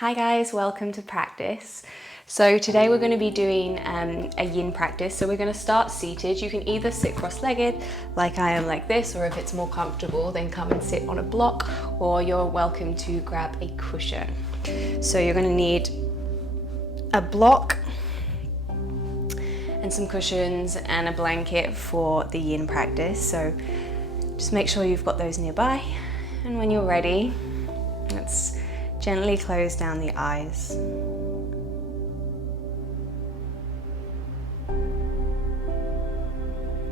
Hi guys, welcome to practice. So today we're going to be doing a yin practice. So we're going to start seated. You can either sit cross-legged like I am like this, or if it's more comfortable then come and sit on a block, or you're welcome to grab a cushion. So you're going to need a block and some cushions and a blanket for the yin practice. So just make sure you've got those nearby, and when you're ready, let's gently close down the eyes.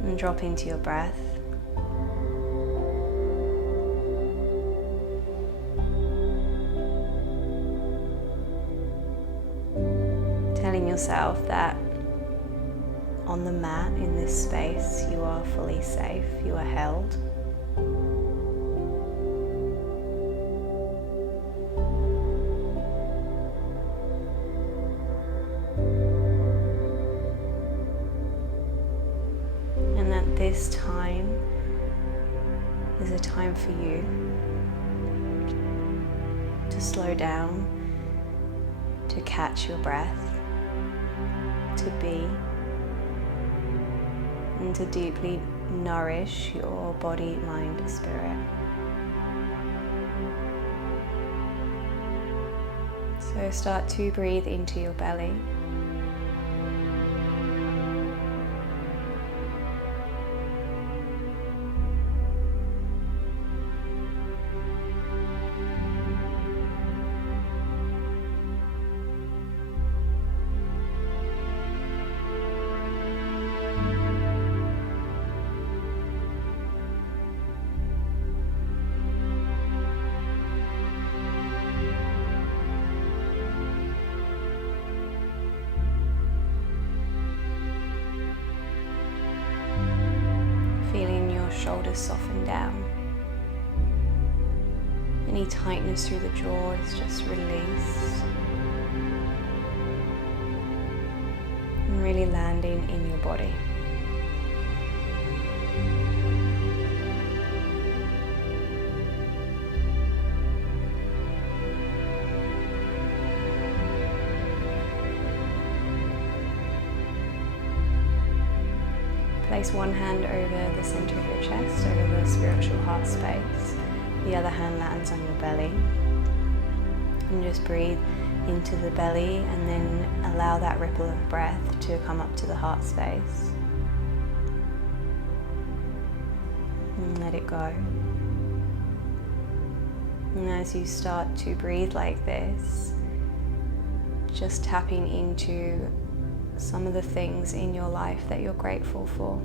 And drop into your breath. Telling yourself that on the mat in this space you are fully safe, you are held. This time is a time for you to slow down, to catch your breath, to be, and to deeply nourish your body, mind, spirit. So start to breathe into your belly. Feeling your shoulders soften down. Any tightness through the jaw is just released. And really landing in your body. Place one hand over the center of your chest, over the spiritual heart space. The other hand lands on your belly. And just breathe into the belly and then allow that ripple of breath to come up to the heart space. And let it go. And as you start to breathe like this, just tapping into some of the things in your life that you're grateful for.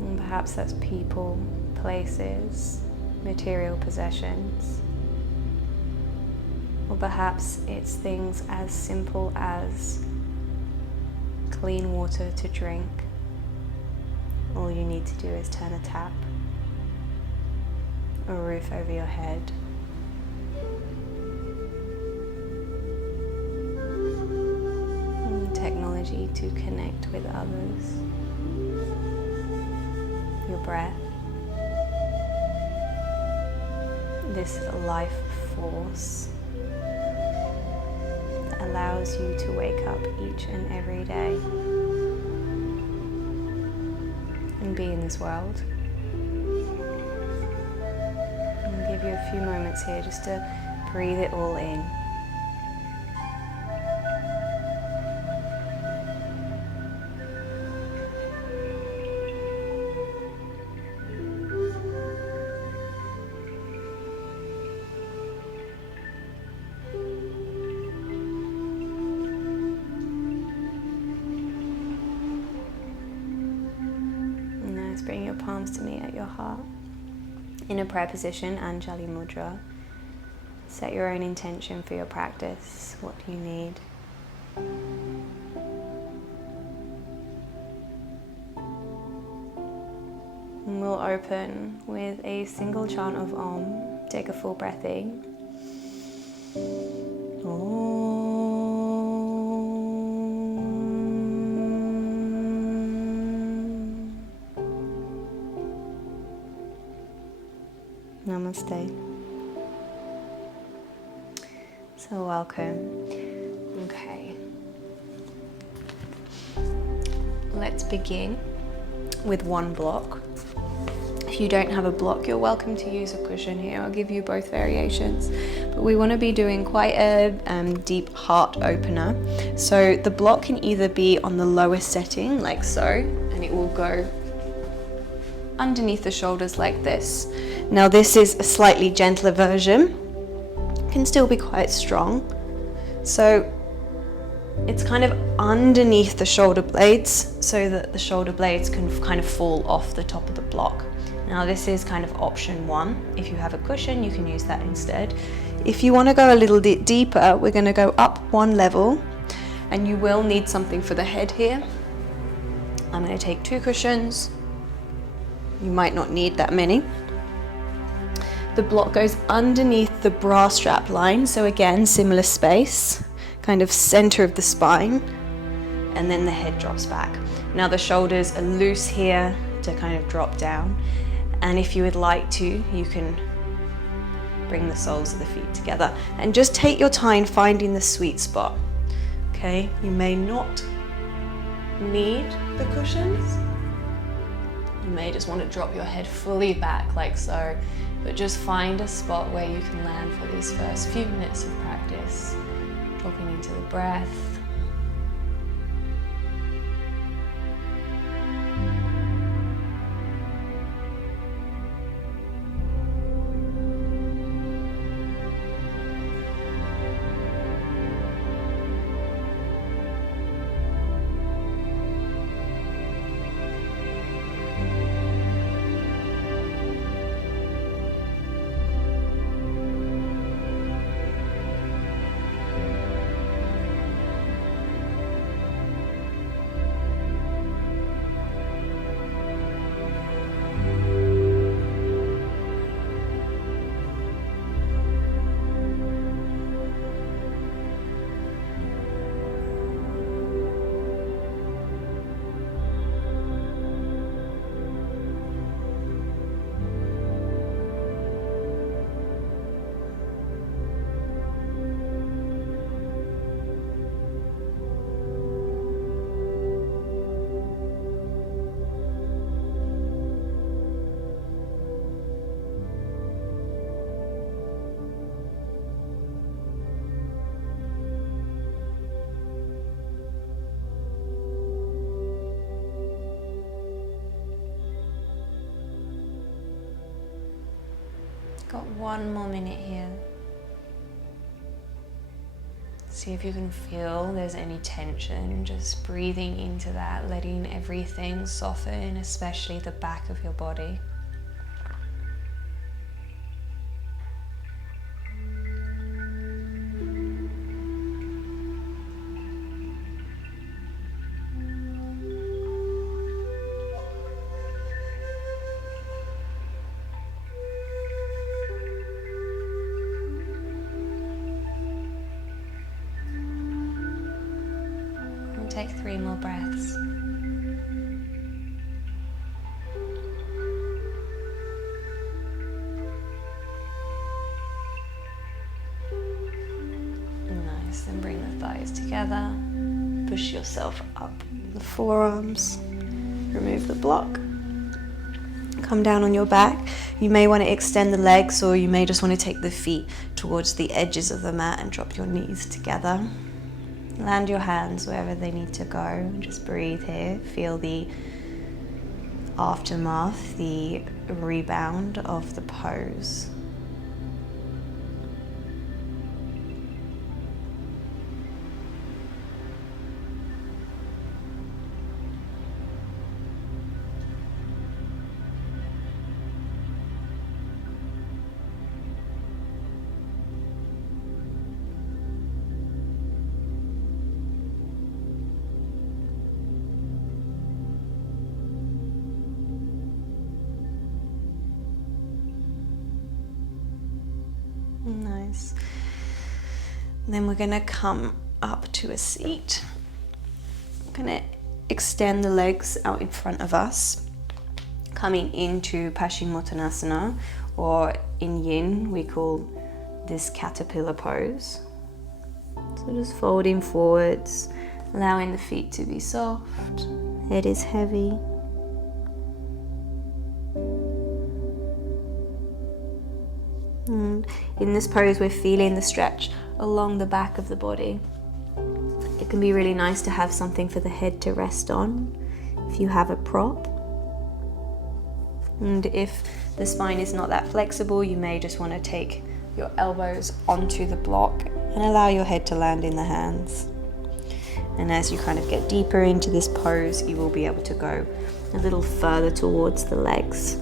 And perhaps that's people, places, material possessions. Or perhaps it's things as simple as clean water to drink. All you need to do is turn a tap, a roof over your head, technology to connect with others, your breath, this life force that allows you to wake up each and every day and be in this world. I'll give you a few moments here just to breathe it all in. Bring your palms to meet at your heart. In a prayer position, Anjali Mudra. Set your own intention for your practice. What do you need? And we'll open with a single chant of Om. Take a full breath in. Om. Namaste. So welcome. Okay. Let's begin with one block. If you don't have a block, you're welcome to use a cushion here. I'll give you both variations. But we want to be doing quite a deep heart opener. So the block can either be on the lowest setting, like so, and it will go underneath the shoulders like this. Now this is a slightly gentler version. It can still be quite strong. So it's kind of underneath the shoulder blades so that the shoulder blades can kind of fall off the top of the block. Now this is kind of option one. If you have a cushion, you can use that instead. If you want to go a little bit deeper, we're going to go up one level, and you will need something for the head here. I'm going to take 2 cushions. You might not need that many. The block goes underneath the bra strap line, so again, similar space, kind of center of the spine, and then the head drops back. Now the shoulders are loose here to kind of drop down. And if you would like to, you can bring the soles of the feet together and just take your time finding the sweet spot. Okay, you may not need the cushions. You may just want to drop your head fully back like so, but just find a spot where you can land for these first few minutes of practice. Dropping into the breath. Got 1 more minute here. See if you can feel there's any tension, just breathing into that, letting everything soften, especially the back of your body. Take 3 more breaths. Nice, then bring the thighs together. Push yourself up the forearms. Remove the block. Come down on your back. You may want to extend the legs, or you may just want to take the feet towards the edges of the mat and drop your knees together. Land your hands wherever they need to go. Just breathe here. Feel the aftermath, the rebound of the pose. Nice. And then we're going to come up to a seat. I'm going to extend the legs out in front of us, coming into Paschimottanasana, or in Yin we call this caterpillar pose. So just folding forwards, allowing the feet to be soft. Head is heavy. And in this pose, we're feeling the stretch along the back of the body. It can be really nice to have something for the head to rest on if you have a prop. And if the spine is not that flexible, you may just want to take your elbows onto the block and allow your head to land in the hands. And as you kind of get deeper into this pose, you will be able to go a little further towards the legs.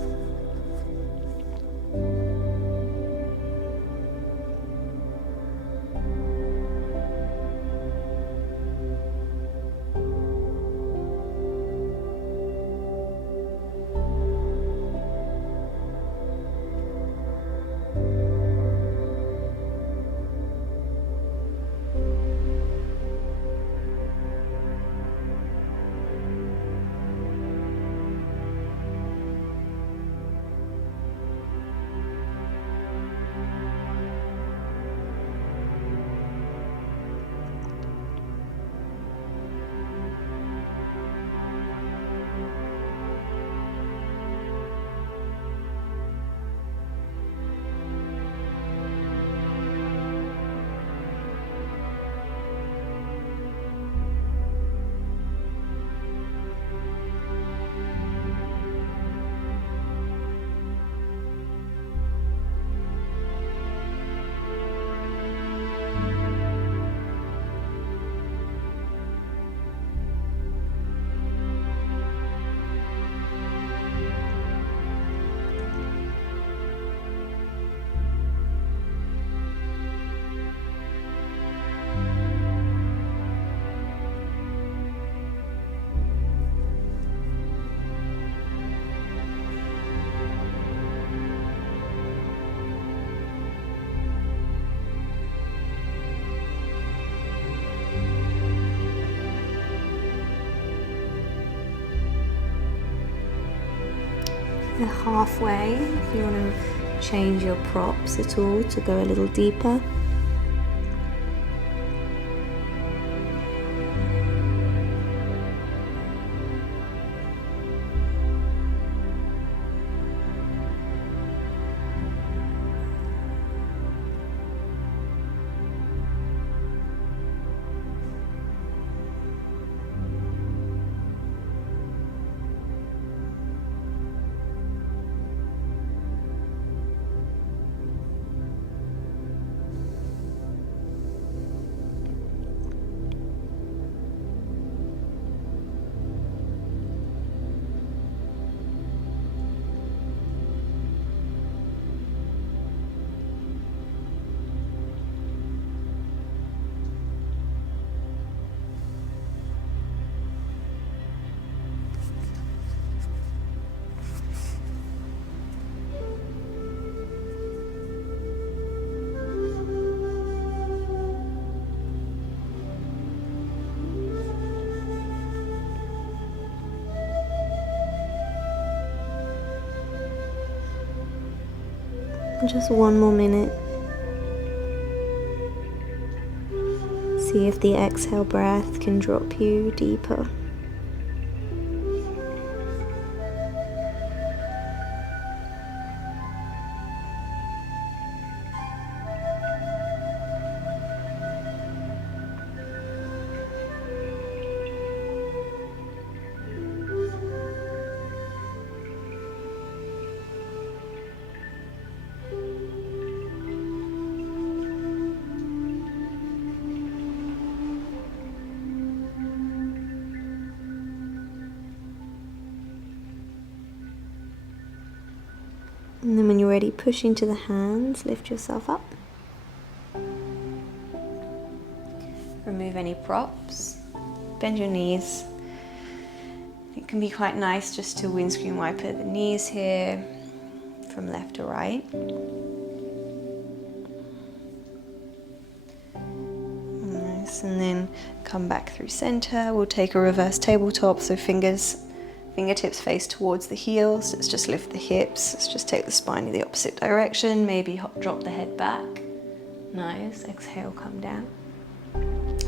We're halfway, if you want to change your props at all to go a little deeper. Just one more minute. See if the exhale breath can drop you deeper. And then when you're ready, push into the hands, lift yourself up. Remove any props, bend your knees. It can be quite nice just to windscreen wiper the knees here from left to right. Nice, and then come back through center. We'll take a reverse tabletop, so fingertips face towards the heels. Let's just lift the hips. Let's just take the spine in the opposite direction. Maybe drop the head back. Nice. Exhale, come down.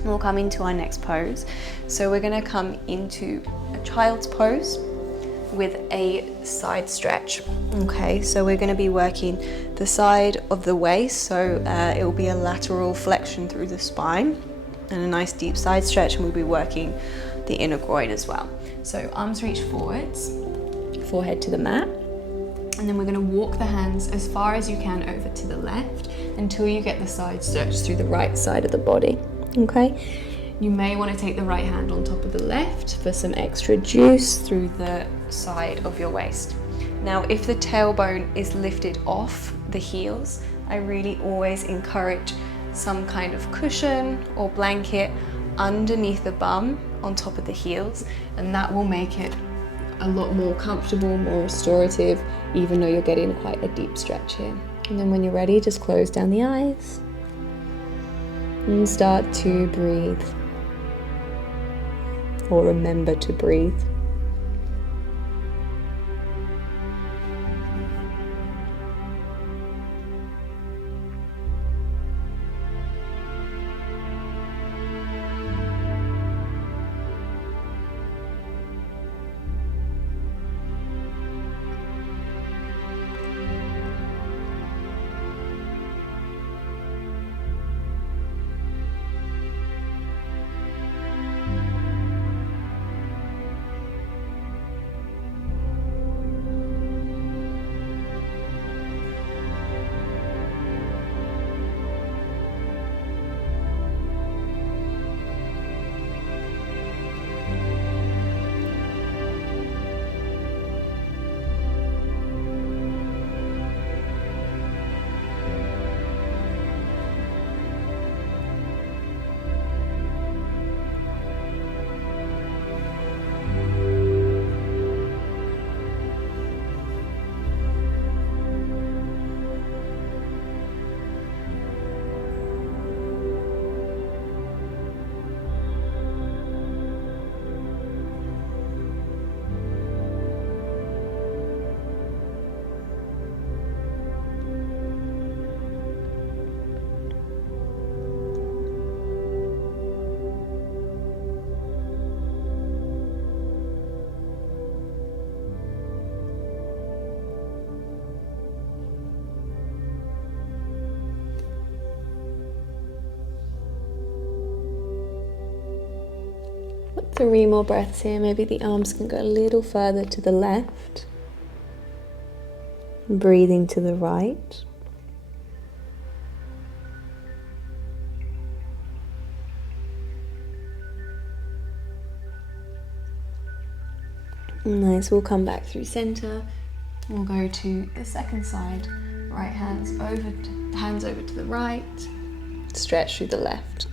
We'll come into our next pose. So we're going to come into a child's pose with a side stretch. Okay, so we're going to be working the side of the waist, so it will be a lateral flexion through the spine and a nice deep side stretch, and we'll be working the inner groin as well. So arms reach forwards, forehead to the mat, and then we're going to walk the hands as far as you can over to the left until you get the side stretch through the right side of the body. Okay, you may want to take the right hand on top of the left for some extra juice through the side of your waist. Now, if the tailbone is lifted off the heels, I really always encourage some kind of cushion or blanket underneath the bum on top of the heels, and that will make it a lot more comfortable, more restorative, even though you're getting quite a deep stretch here. And then when you're ready, just close down the eyes and start to breathe, or remember to breathe. Three more breaths here. Maybe the arms can go a little further to the left. Breathing to the right. Nice, we'll come back through center. We'll go to the second side. Right hands over to the right. Stretch through the left.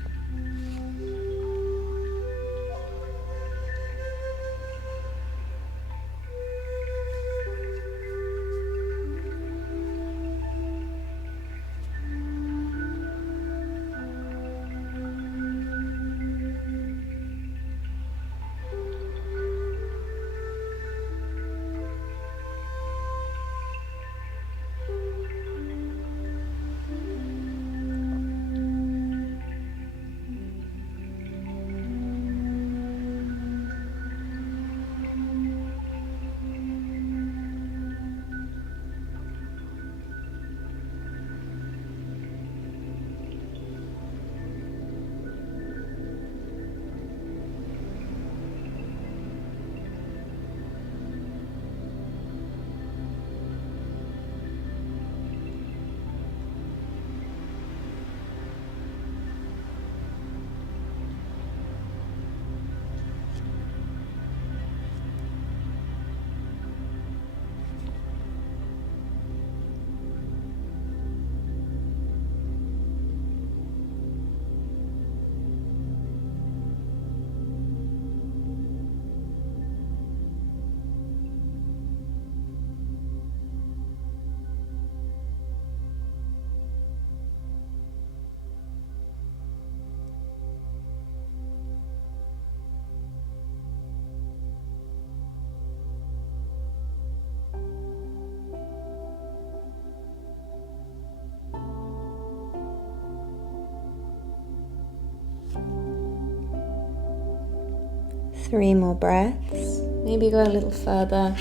3 more breaths. Maybe go a little further.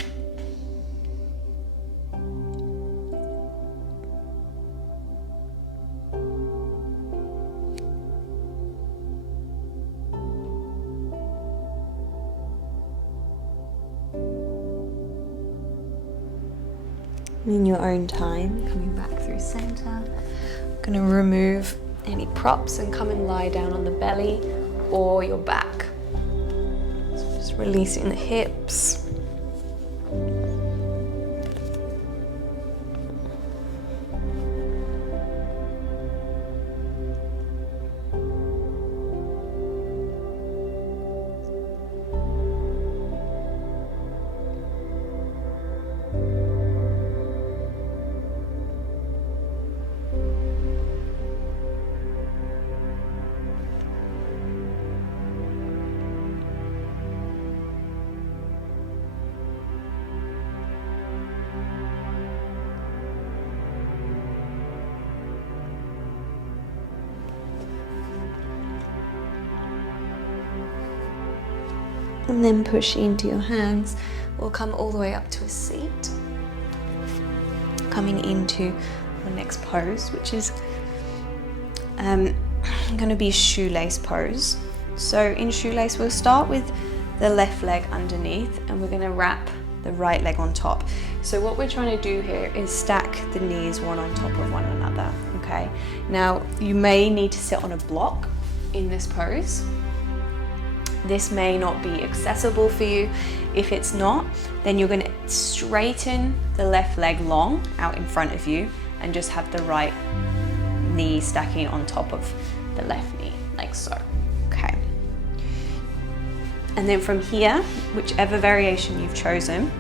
In your own time, coming back through center. I'm going to remove any props and come and lie down on the belly or your back. So just releasing the hips. And then push into your hands. We'll come all the way up to a seat. Coming into our next pose, which is going to be shoelace pose. So in shoelace, we'll start with the left leg underneath and we're going to wrap the right leg on top. So what we're trying to do here is stack the knees one on top of one another, okay? Now, you may need to sit on a block in this pose. This may not be accessible for you. If it's not, then you're going to straighten the left leg long out in front of you and just have the right knee stacking on top of the left knee, like so. Okay. And then from here, whichever variation you've chosen,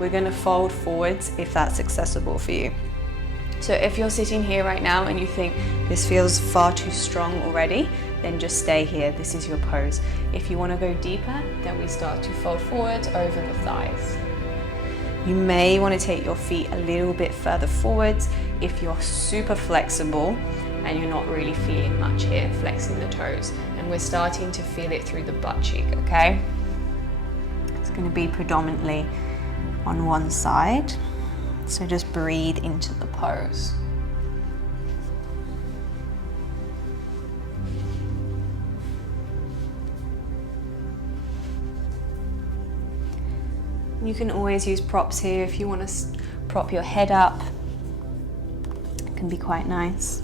we're going to fold forwards if that's accessible for you. So if you're sitting here right now and you think this feels far too strong already, then just stay here. This is your pose. If you want to go deeper, then we start to fold forward over the thighs. You may want to take your feet a little bit further forwards if you're super flexible and you're not really feeling much here, flexing the toes. And we're starting to feel it through the butt cheek, okay? It's going to be predominantly on one side. So just breathe into the pose. You can always use props here if you want to prop your head up. It can be quite nice.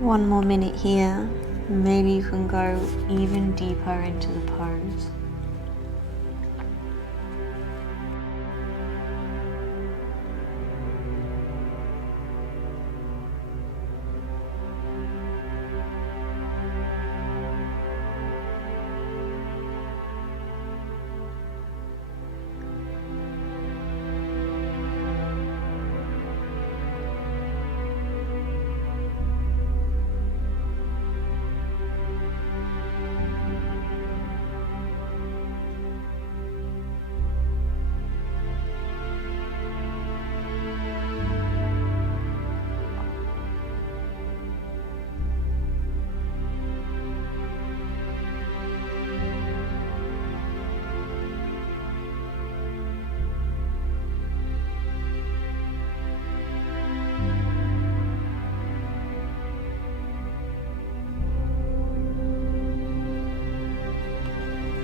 One more minute here. Maybe you can go even deeper into the pose.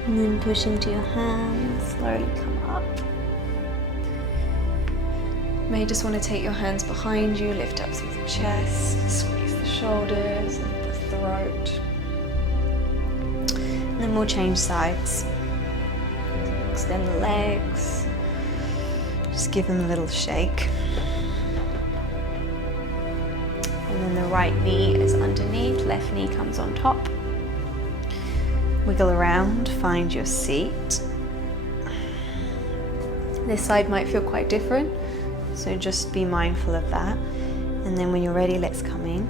And then push into your hands, slowly come up. You may just want to take your hands behind you, lift up through the chest, squeeze the shoulders, lift the throat. And then we'll change sides. Extend the legs, just give them a little shake. And then the right knee is underneath, left knee comes on top. Wiggle around, find your seat. This side might feel quite different, so just be mindful of that. And then when you're ready, let's come in.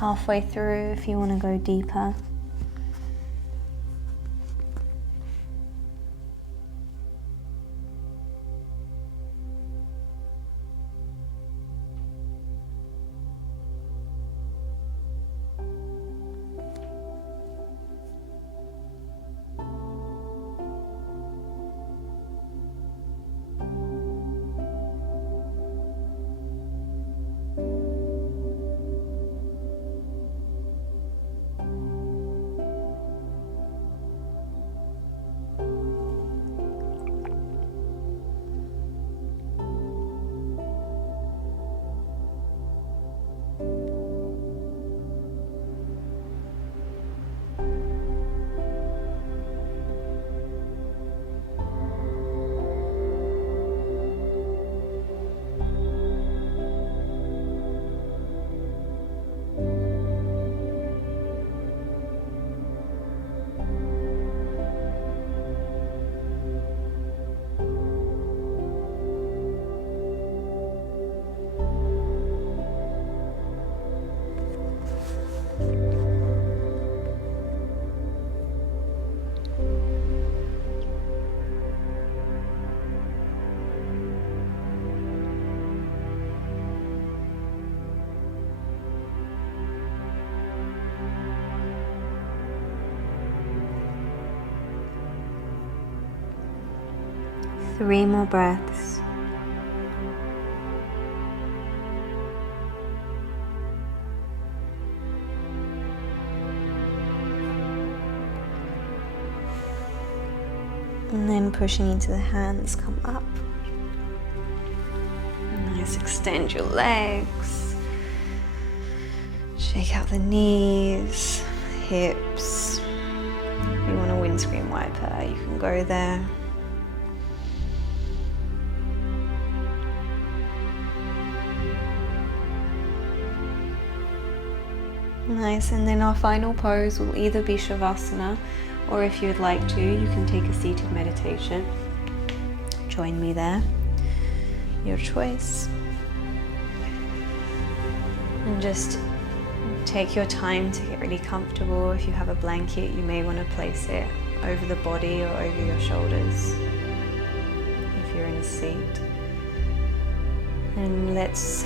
Halfway through if you want to go deeper. 3 more breaths. And then pushing into the hands, come up. Nice, extend your legs. Shake out the knees, hips. If you want a windscreen wiper, you can go there. Nice, and then our final pose will either be Shavasana, or if you would like to, you can take a seated meditation. Join me there, your choice. And just take your time to get really comfortable. If you have a blanket, you may want to place it over the body or over your shoulders if you're in a seat. And let's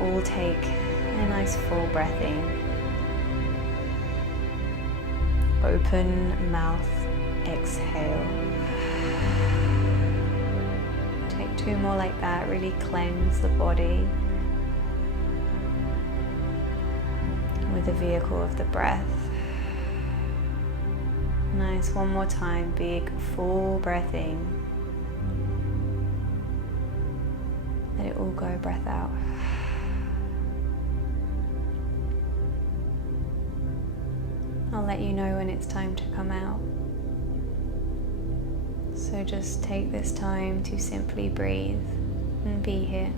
all take a nice full breath in. Open mouth, exhale. Take 2 more like that, really cleanse the body with the vehicle of the breath. Nice, 1 more time, big full breath in. Let it all go, breath out. I'll let you know when it's time to come out. So just take this time to simply breathe and be here.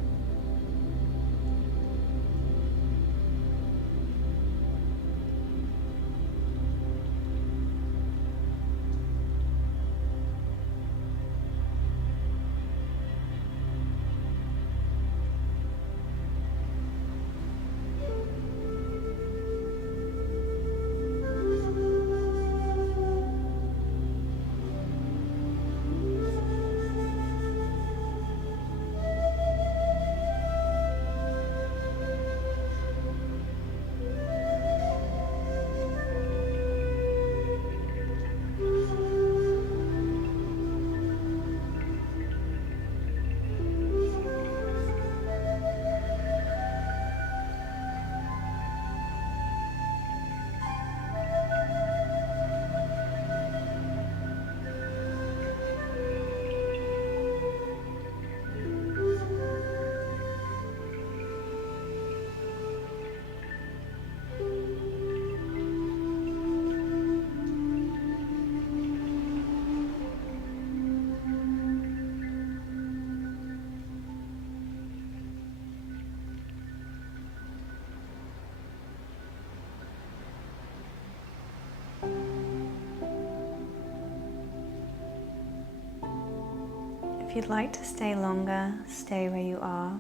If you'd like to stay longer, stay where you are.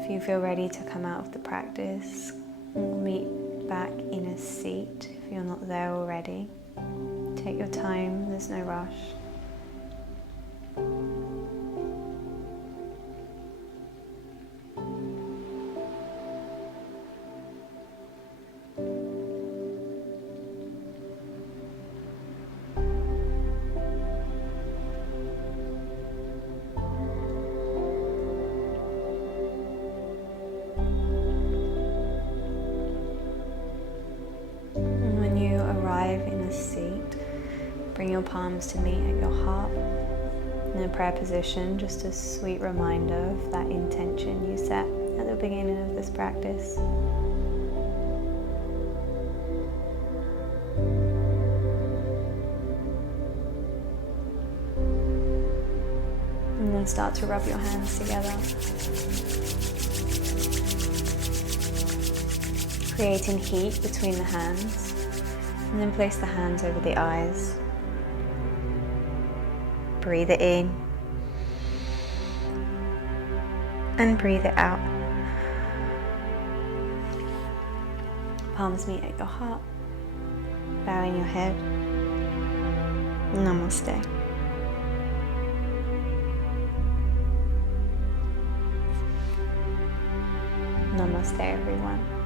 If you feel ready to come out of the practice, meet back in a seat if you're not there already. Take your time, there's no rush. Bring your palms to meet at your heart. In a prayer position, just a sweet reminder of that intention you set at the beginning of this practice. And then start to rub your hands together, creating heat between the hands. And then place the hands over the eyes. Breathe it in and breathe it out. Palms meet at your heart. Bowing your head. Namaste. Namaste, everyone.